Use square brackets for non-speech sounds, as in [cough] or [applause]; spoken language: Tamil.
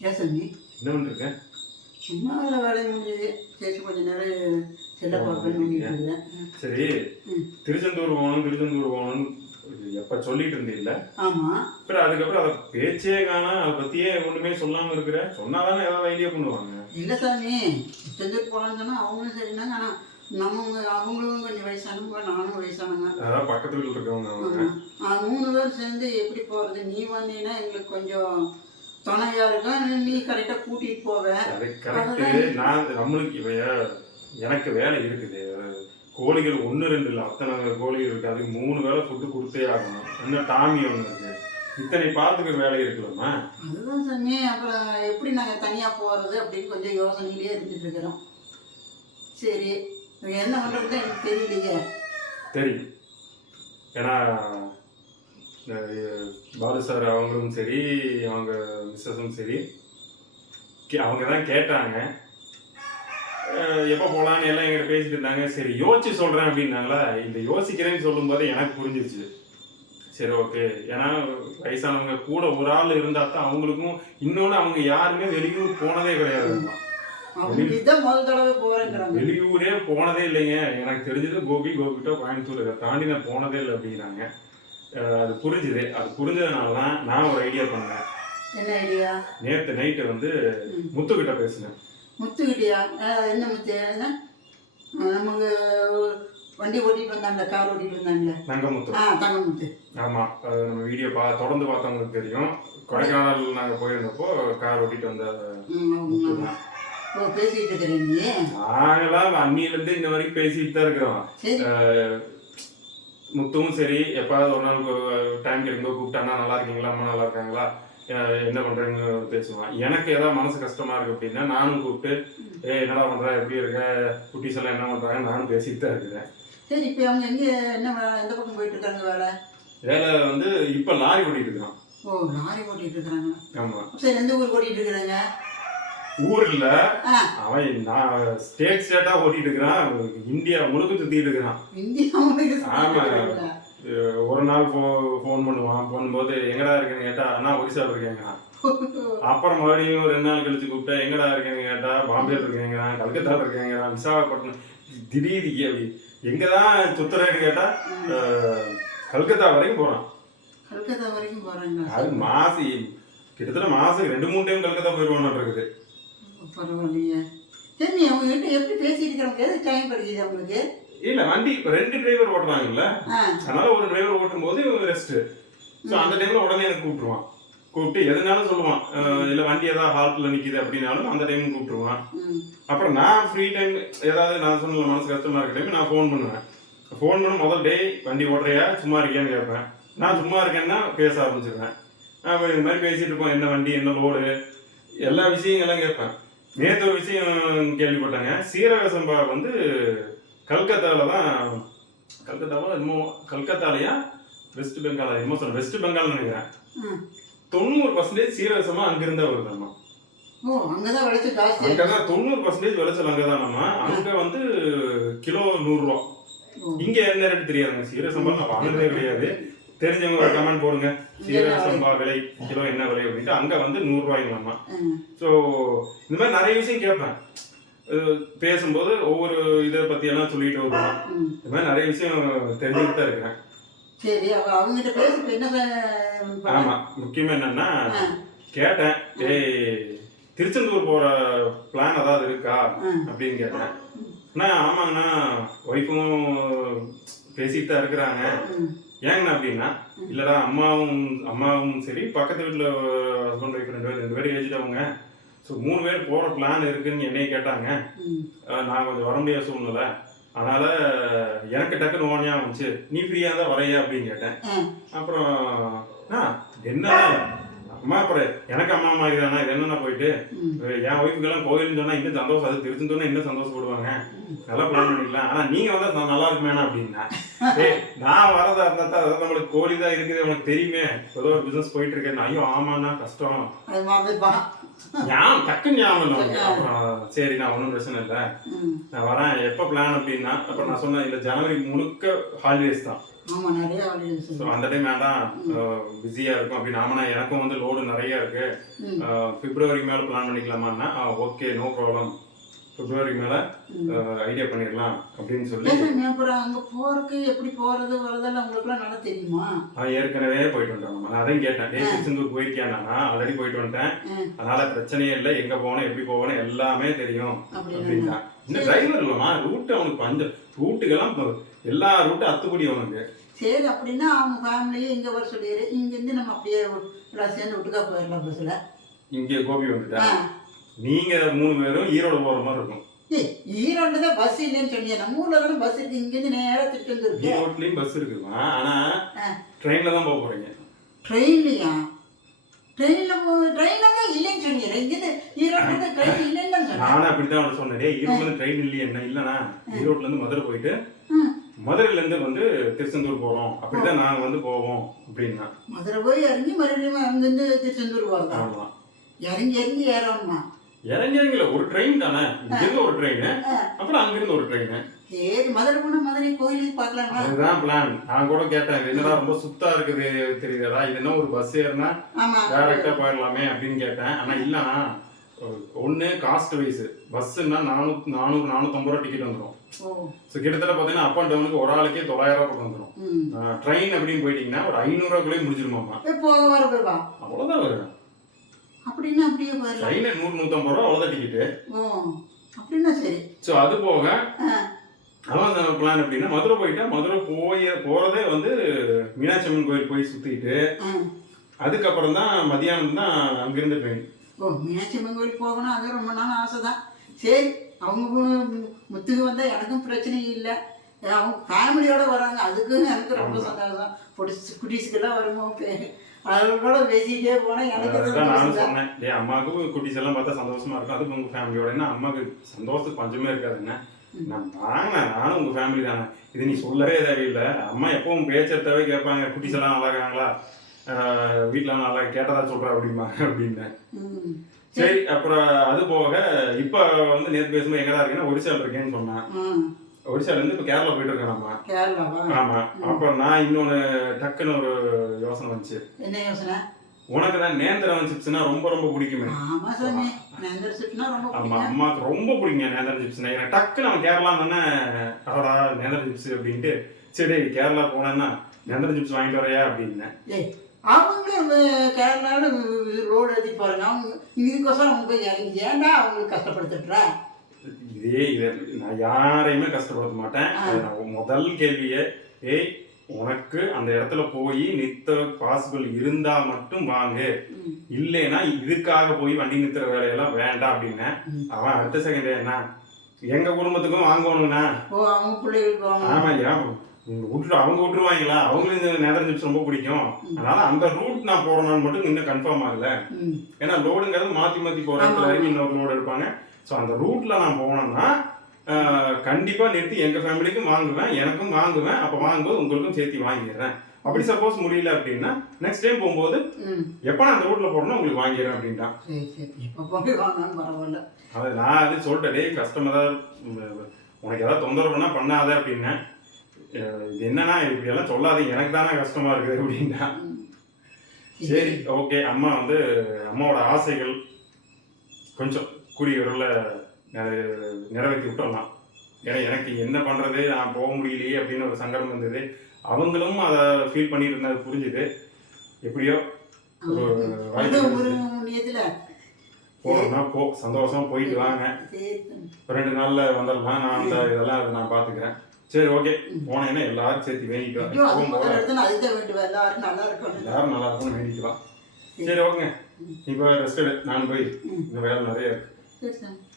ஏன் சாமி என்ன பண்ணிருக்க சும்மா அதில் வேலையை முடிஞ்சது சரி கொஞ்ச நேரம் செல்ல பார்க்கணும் பண்ணிட்டு இருந்தேன் சரி. திருச்செந்தூர் போகணும் திருச்செந்தூர் போகணும்னு எப்ப சொல்லிட்டு இருந்தீல்ல? ஆமாம் அப்புறம் அதுக்கப்புறம் அதை பேச்சே காணோம் அதை பத்தியே ஒண்ணுமே சொல்லாம இருக்கிற சொன்னாதானே ஏதாவது ஐடியா பண்ணுவாங்க. இல்லை சாமி செஞ்சுட்டு போகலான்னு சொன்னால் அவங்களும் சரினாங்க ஆனால் நம்ம அவங்களும் கொஞ்சம் வயசானவங்க நானும் வயசானவங்க. அதாவது பக்கத்து வீட்டில் இருக்கவங்க அவங்க. மூணு பேர் சேர்ந்து எப்படி போகிறது நீ வந்தீங்கன்னா எங்களுக்கு கொஞ்சம் துணையாக இருக்கும் நீ கரெக்டாக கூட்டிகிட்டு போவ. அது கரெக்டு நான் நம்மளுக்கு எனக்கு வேலை இருக்குது. கோழிகள் ஒன்று ரெண்டு இல்லை. அத்தனை கோழிகள் இருக்கு. அதுக்கு மூணு வேளை ஃபுட்டு கொடுத்தே ஆகணும். இன்னும் டாமி ஒன்று இருக்கு. இத்தனை பார்த்துக்கிற வேலை இருக்குல்லம்மா. அதுதான் சாமி. அப்புறம் எப்படி நாங்கள் தனியாக போகிறது அப்படின்னு கொஞ்சம் யோசனையிலே இருந்துட்டு இருக்கிறோம். சரி. என்ன பண்ணுறது எனக்கு தெரியலையே. தெரியும். ஏன்னா பாலு சார் அவங்களும் சரி அவங்க மிஸ்ஸஸும் சரி அவங்க தான் கேட்டாங்க. எப்போ போகலான்னு எல்லாம் எங்கிட்ட பேசிட்டு இருந்தாங்க. சரி யோசிச்சு சொல்கிறேன் அப்படின்னாங்களா? இந்த யோசிக்கிறேன்னு சொல்லும்போது எனக்கு புரிஞ்சிருச்சு. சரி ஓகே. ஏன்னா வயசானவங்க கூட ஒரு ஆள் இருந்தால் தான் அவங்களுக்கும் இன்னொன்று அவங்க யாருமே வெளியூர் போனதே கிடையாது. வெளியூரே போனதே இல்லைங்க. எனக்கு தெரிஞ்சது கோபி கோபிட்டோ கோயம்புத்தூர் தாண்டி நான் போனதே இல்லை அப்படின்னாங்க. அஹ் அது புரிஞ்சுது. அது புரிஞ்சதுனால தான் நான் ஒரு ஐடியா பண்ணேன். என்ன ஐடியா நேற்று நைட்டு வந்து முத்துக்கிட்ட பேசினேன். முத்துக்கிட்டியா என்ன முத்து? நமக்கு வண்டி ஓட்டிட்டு வந்தாங்க கார் ஓட்டிட்டு வந்தாங்களே நங்கமுத்து ஆ தங்க முத்து ஆமாம் அது நம்ம வீடியோ பா தொடர்ந்து பார்த்தவங்களுக்கு தெரியும். கொடைக்கானல் நாங்கள் போயிருந்தப்போ கார் ஓட்டிட்டு வந்த ஓ பேசிக்கிட்டு இருக்கிறேன் நீ. நாங்களாம் அன்னியிலேருந்து இன்ன வரைக்கும் பேசிட்டு தான் இருக்கிறோம். முத்துவும் சரி எப்பாவது ஒரு நாள் டைம் கிடைக்கும்போது கூப்பிட்டானா நல்லா இருக்கீங்களா? அம்மா நல்லா இருக்காங்களா? என்ன பண்றீங்கன்னு பேசுவான். எனக்கு ஏதாவது மனசு கஷ்டமா இருக்கு அப்படின்னா நானும் கூப்பிட்டு ஏ என்னடா பண்ற? எப்படி இருக்க? குட்டீஸ் எல்லாம் என்ன பண்றாங்க நானும் பேசிட்டு தான் இருக்கிறேன். சரி இப்போ அவங்க எங்கே என்ன எந்த பக்கம் போயிட்டு இருக்காங்க வேலை? வேலை வந்து இப்ப லாரி ஓட்டிட்டு இருக்கான். ஓ லாரி ஓட்டிட்டு இருக்கிறாங்க ஆமா. சரி எந்த ஊருக்கு ஓட்டிட்டு இருக்கிறாங்க? ஊர்ல அவன் நான் ஸ்டேட் ஸ்டேட்டா ஓட்டிட்டு இருக்கிறான். இந்தியா முழுக்க சுத்திட்டு இருக்கிறான். ஆமா. ஒரு நாள் ஃபோ ஃபோன் பண்ணுவான். பண்ணும்போது எங்கடா இருக்குன்னு கேட்டா அண்ணா ஒரிசா இருக்கேங்கிறான். அப்புறம் மறுபடியும் ரெண்டு நாள் கழிச்சு கூப்பிட்டா எங்கடா இருக்கேன்னு கேட்டா பாம்பேல இருக்கேங்கிறான் கல்கத்தால இருக்கேங்கிறான் விசாகப்பட்டினம். திடீர் அப்படி. எங்கதான் சுத்துறேன்னு கேட்டா கல்கத்தா வரைக்கும் போறான். கல்கத்தா வரைக்கும் போறாங்க. அது மாசி கிட்டத்தட்ட மாசம் ரெண்டு மூணு டைம் கல்கத்தா போயிடுவான் இருக்குது. பரவாயில்லையே. சரி நீ அவங்க கிட்ட எப்படி பேசிட்டு இருக்கிறவங்க எது டைம் கிடைக்குது அவங்களுக்கு? இல்ல வண்டி இப்ப ரெண்டு டிரைவர் ஓட்டுறாங்கல்ல. அதனால ஒரு டிரைவர் ஓட்டும் போது ரெஸ்ட் ஸோ அந்த டைம்ல உடனே எனக்கு கூப்பிட்டுருவான். கூப்பிட்டு எதுனாலும் சொல்லுவான். இல்ல வண்டி ஏதாவது ஹால்ட்ல நிக்குது அப்படின்னாலும் அந்த டைம் கூப்பிட்டுருவான். அப்புறம் நான் ஃப்ரீ டைம் ஏதாவது நான் சொன்ன மனசு கஷ்டமா இருக்க டைம் நான் ஃபோன் பண்ணுவேன். ஃபோன் பண்ண முதல் டே வண்டி ஓட்டுறியா? சும்மா இருக்கியான்னு கேட்பேன். நான் சும்மா இருக்கேன்னா பேச ஆரம்பிச்சிடுவேன் அப்போ இது மாதிரி பேசிட்டு இருப்போம். என்ன வண்டி என்ன லோடு எல்லா விஷயங்களும் கேட்பேன். நேற்று ஒரு விஷயம் கேள்விப்பட்டாங்க. சீரக சம்பா வந்து கல்கத்தால தான் கல்கத்தாவா என்னமோ கல்கத்தாலையா? வெஸ்ட் பெங்காலா என்னமோ சொன்ன வெஸ்ட் பெங்கால்னு நினைக்கிறேன். தொண்ணூறு பர்சன்டேஜ் சீரக சம்பா அங்கிருந்தா வருதாம்மா அங்கதான் தொண்ணூறு பர்சன்டேஜ் விளைச்சல் அங்கதான் நம்ம அங்க வந்து கிலோ நூறு ரூபா. ஓ. இங்க என்ன ரேட் தெரியாதுங்க. சீரக சம்பா நான் வாங்கினதே கிடையாது. தெரிஞ்சவங்க ஒரு கமெண்ட் போடுங்க. சீரக சம்பா விலை கிலோ என்ன விலை அப்படின்ட்டு அங்க வந்து நூறு ரூபாய்ங்களாமா ம். ஸோ இந்த மாதிரி நிறைய விஷயம் கேட்பேன் பேசும்போது ஒவ்வொரு இதை பத்தி எல்லாம் சொல்லிட்டு வருவான். இந்த மாதிரி நிறைய விஷயம் தெரிஞ்சுக்கிட்டு தான் இருக்கிறேன் சரி அவ அவங்ககிட்ட பேசி என்ன ஆமா முக்கியமா என்னன்னா. கேட்டேன் ஏய் திருச்செந்தூர் போற பிளான் ஏதாவது இருக்கா. அப்படின்னு கேட்டேன் அண்ணா ஆமாங்கண்ணா ஒய்ஃபும் பேசிட்டு தான் இருக்கிறாங்க. ஏங்கண்ணா அப்படின்னா இல்லடா அம்மாவும் அம்மாவும் சரி பக்கத்து வீட்டில் ஹஸ்பண்ட் ஒய்ஃப் ரெண்டு பேர் ரெண்டு பேரும் ஏஜ்டவங்க ஸோ மூணு பேர் போகிற பிளான் இருக்குன்னு என்னைய கேட்டாங்க. நான் கொஞ்சம் வர முடியாத சூழ்நிலை. அதனால எனக்கு டக்குன்னு ஓனியா வந்துச்சு. நீ ஃப்ரீயாக தான் வரையா அப்படின்னு கேட்டேன். ஆ. அப்புறம் அண்ணா என்ன? அம்மா அப்புறம் எனக்கு அம்மா மாதிரி தானே? இது என்னன்னா போயிட்டு. என் ஒய்ஃபுக்கெல்லாம் கோயில்னு சொன்னா இன்னும் சந்தோஷம் அது திருச்செந்தூர்னா இன்னும் சந்தோஷப்படுவாங்க. நல்லா பிளான் பண்ணிக்கலாம். ஆனா நீங்க வந்தா நான் நல்லா இருக்குமேனா அப்படின்னா. நான் வரதா இருந்தா தான் அதாவது நம்மளுக்கு கோழி தான் இருக்குது உனக்கு தெரியுமே. ஏதோ ஒரு பிசினஸ் போயிட்டு இருக்கேன். ஐயோ ஆமாண்ணா கஷ்டம். ஞாபகம் டக்குன்னு ஞாபகம் இல்லை. அப்புறம் சரி நான் ஒன்றும் பிரச்சனை இல்லை. நான் வரேன். எப்போ பிளான் அப்படின்னா அப்புறம் நான் சொன்னேன் இந்த ஜனவரி முழுக்க ஹாலிடேஸ் தான். ஆமா நிறைய வழிகள் ஸோ அந்த டைம் வேண்டாம் பிஸியாக இருக்கும். அப்படின்னு ஆமாண்ணா எனக்கும் வந்து லோடு நிறைய இருக்கு. ம். அஹ், பிப்ரவரி மேலே பிளான் பண்ணிக்கலாமான்னா ஓகே நோ ப்ராப்ளம் பிப்ரவரி மேலே ஐடியா பண்ணிடலாம் அப்படின்னு சொல்லி அப்புறம் அங்க போறதுக்கு எப்படி போறது வரதெல்லாம் உங்களுக்குலாம் நல்லா தெரியுமா? நான் ஏற்கனவே போயிட்டு வந்துட்டேன். நான் அதையும் கேட்டேன். டே திருச்செந்தூர் போயிருக்கியா நான் ஆல்ரெடி போயிட்டு வந்துட்டேன். அதனால பிரச்சனையே இல்லை. எங்க போகணும் எப்படி போகணும் எல்லாமே தெரியும் அப்படின்னு இந்த டிரைவர் இல்லைம்மா ரூட் அவனுக்கு பஞ்ச. ரூட்டுக்கெல்லாம் எல்லா ரூட்டும் அத்துப்படி அவனுக்கு. சரி அப்படின்னா அவங்க ஃபேமிலியும் இங்க வர சொல்லிடு இங்க இருந்து நம்ம அப்படியே எல்லாம் சேர்ந்து விட்டுக்கா போயிடலாம் பஸ்ல இங்கே கோபி வந்துட்டா. ஆ. நீங்க மூணு பேரும் ஈரோடு போற மாதிரி இருக்கும் ஈரோடு தான் பஸ் இல்லைன்னு சொன்னீங்க நம்ம ஊர்ல தானே பஸ் இருக்கு. இங்க இருந்து நேரா திருச்செந்தூர் இருக்கு ஈரோட்லயும் பஸ் இருக்குமா? ஆனா. ட்ரெயின்ல தான் போக போறீங்க. ட்ரெயின்லையா ட்ரெயின்ல போ ட்ரெயின்ல தான் இல்லைன்னு சொன்னீங்க இங்கிருந்து ஈரோடு தான் ட்ரெயின் [laughs] இல்லைன்னு தான் சொன்னேன். நானும் அப்படித்தான் அவன் சொன்னேன். ஈரோட்ல ட்ரெயின் இல்லையே என்ன? இல்லைனா ஈரோட்ல இருந்து மதுரை போயிட்டு ம். மதுரையில இருந்து வந்து திருச்செந்தூர் போறோம். அப்படிதான் நாங்க வந்து போவோம் அப்படின்னா. மதுரை போய் இறங்கி மறுபடியும் அங்கிருந்து திருச்செந்தூர் போகிறதா ஆமா. இறங்கி இறங்கி ஏறணுமா? இறங்கிறீங்களா ஒரு ட்ரெயின் தானே? இங்கிருந்து ஒரு ட்ரெயின். அப்புறம் அங்கிருந்து ஒரு ட்ரெயின் சரி மதுரை போனால் மதுரை கோயிலுக்கு பார்க்கலாமா அதுதான் பிளான் நான் கூட கேட்டேன் என்னடா ரொம்ப சுத்தா இருக்குது தெரியுதா இது என்ன ஒரு பஸ் ஏறினா டைரக்டா போயிடலாமே அப்படின்னு கேட்டேன். ஆனா இல்லண்ணா ஒன்று காஸ்ட் வைஸ் பஸ்ஸுன்னா நானூறு நானூறு நானூற்றம்பது ரூபா டிக்கெட் வந்துடும் ஸோ கிட்டத்தட்ட பார்த்தீங்கன்னா அப் அண்ட் டவுனுக்கு ஒரு ஆளுக்கே தொள்ளாயிரம் ரூபா வந்துடும் ட்ரெயின் அப்படின்னு போயிட்டீங்கன்னா ஒரு ஐநூறுரூவாக்குள்ளேயே வர போய் வா. அவ்வளோதான் வரும். அப்படின்னா அப்படியே போயிடலாம் ட்ரெயினில் நூறு நூற்றம்பது ரூபா அவ்வளோதான் டிக்கெட்டு ஓ அப்படின்னா சரி. ஸோ அது போக ஆ. அவன் பிளான் எப்படின்னா மதுரை போயிட்டா மதுரை போய் போகிறதே வந்து மீனாட்சி அம்மன் கோயில் போய் சுற்றிட்டு அதுக்கப்புறம் தான் மதியானம் தான் அங்கிருந்து ட்ரெயின் ஓ மீனாட்சி அம்மன் கோயிலுக்கு போகணும் அது ரொம்ப நாள் ஆசை தான் சரி அவங்க முத்துக்கு வந்தால் எனக்கும் பிரச்சனை இல்லை. அவங்க ஃபேமிலியோட வராங்க அதுக்கும் எனக்கு ரொம்ப சந்தோஷம். பொடிச்சு குட்டீஸுக்கெல்லாம் வருமோ எனக்கு நானும் சொன்னேன். டே அம்மாவுக்கு குட்டீஸ் எல்லாம் பார்த்தா சந்தோஷமா இருக்கும். அதுக்கு உங்க ஃபேமிலியோட என்ன? அம்மாவுக்கு சந்தோஷத்துக்கு பஞ்சமே இருக்காதுங்க நான் வாங்கினேன் நானும் உங்க ஃபேமிலி தானே. இது நீ சொல்லவே தேவையில்லை. அம்மா எப்பவும் பேச்சத்தவே கேட்பாங்க. குட்டீஸ் எல்லாம் நல்லா இருக்காங்களா? எல்லாம் நல்லா கேட்டதா சொல்ற அப்படிமா அப்படின்னேன் சரி அப்புறம் அது போக இப்போ வந்து நேற்று பேசும்போது எங்கடா இருக்கேன்னா ஒடிசால இருக்கேன்னு சொன்னேன். ம் ஒடிசால இருந்து இப்போ கேரளா போயிட்டு இருக்கேன் நம்ம கேரளாவா? ஆமா. அப்புறம் நான் இன்னொன்னு டக்குன்னு ஒரு யோசனை வந்துச்சு. என்ன யோசனை? உனக்கு தான் நேந்திரம் சிப்ஸ்னா ரொம்ப ரொம்ப பிடிக்குமே. ஆமா சாமி. ரொம்ப ஆமா பிடிக்கும். அம்மாக்கு ரொம்ப பிடிக்குங்க நேந்திரம் சிப்ஸ். எனக்கு டக்கு நம்ம கேரளா தானே அடடா நேந்திரம் சிப்ஸ் அப்படின்ட்டு சரி கேரளா போனேன்னா நேந்திரம் சிப்ஸ் வாங்கிட்டு வரையா அப்படின்னேன். அவங்க கேரளாவில் ரோடு ஏற்றி போகிறாங்க அவங்க இதுக்கோசரம் அவங்க போய் இறங்கி ஏன்டா அவங்களுக்கு கஷ்டப்படுத்திட்டுற இதே இதை நான் யாரையுமே கஷ்டப்படுத்த மாட்டேன். அது நான் முதல் கேள்வியே. ஏய் உனக்கு அந்த இடத்துல போய் நிறுத்த பாசிபிள் இருந்தா மட்டும் வாங்கு. இல்லைன்னா இதுக்காக போய் வண்டி நிறுத்துற வேலையெல்லாம் வேண்டாம் அப்படின்னேன். அவன் அடுத்த செகண்ட் என்ன? எங்க குடும்பத்துக்கும் வாங்கணும்னா ஆமா ஏன் விட்டுரு அவங்க விட்டுருவாங்களா? அவங்களுக்கு இந்த நேதர் ரொம்ப பிடிக்கும். அதனால அந்த ரூட் நான் போறேன்னு மட்டும் இன்னும் கன்ஃபார்ம் ஆகல. ஏன்னா லோடுங்கிறது மாத்தி மாத்தி போற இடத்துல இன்னொரு லோடு எடுப்பாங்க. ஸோ அந்த ரூட்ல நான் போனேன்னா ஆஹ், கண்டிப்பா நிறுத்தி எங்க ஃபேமிலிக்கும் வாங்குவேன் எனக்கும் வாங்குவேன் அப்ப வாங்கும்போது உங்களுக்கும் சேர்த்து வாங்கிடுறேன். அப்படி சப்போஸ் முடியல அப்படின்னா நெக்ஸ்ட் டைம் போகும்போது எப்போ நான் அந்த ரூட்ல போறேனோ உங்களுக்கு வாங்கிடுறேன் அப்படின்ட்டான். அது நான் அது சொல்லிட்டேன் டேய் கஸ்டமர் உனக்கு ஏதாவது தொந்தரவு பண்ணா பண்ணாத அப்படின்னேன். இது என்னன்னா இப்படி எல்லாம் சொல்லாதீங்க எனக்கு தானே கஷ்டமா இருக்குது அப்படின்னா. சரி ஓகே அம்மா வந்து அம்மாவோட ஆசைகள் கொஞ்சம் கூடிய விரைவில் நிறைவேற்றி விட்டுறலாம் ஏன்னா எனக்கு என்ன பண்றது நான் போக முடியலையே அப்படின்னு ஒரு சங்கடம் வந்தது. அவங்களும் அதை ஃபீல் பண்ணிட்டு இருந்தது புரிஞ்சுது. எப்படியோ போகணும்னா போ சந்தோஷம் போயிட்டு வாங்க. ரெண்டு நாள்ல வந்துடலாம். நான் அந்த இதெல்லாம் அதை நான் பாத்துக்கிறேன். சரி ஓகே. போனீங்கன்னா எல்லாரும் சேர்த்து வேண்டிட்டு ஐயோ அது வா முதல்ல எடுத்து அதுக்கு தான் வேண்டுவா எல்லாரும் நல்லா இருக்கும்னு வேண்டிட்டு வா. சரி. ஓகே இப்போ ரெஸ்ட் நான் போய். இன்னும் வேலை நிறைய இருக்கு. சரி சாமி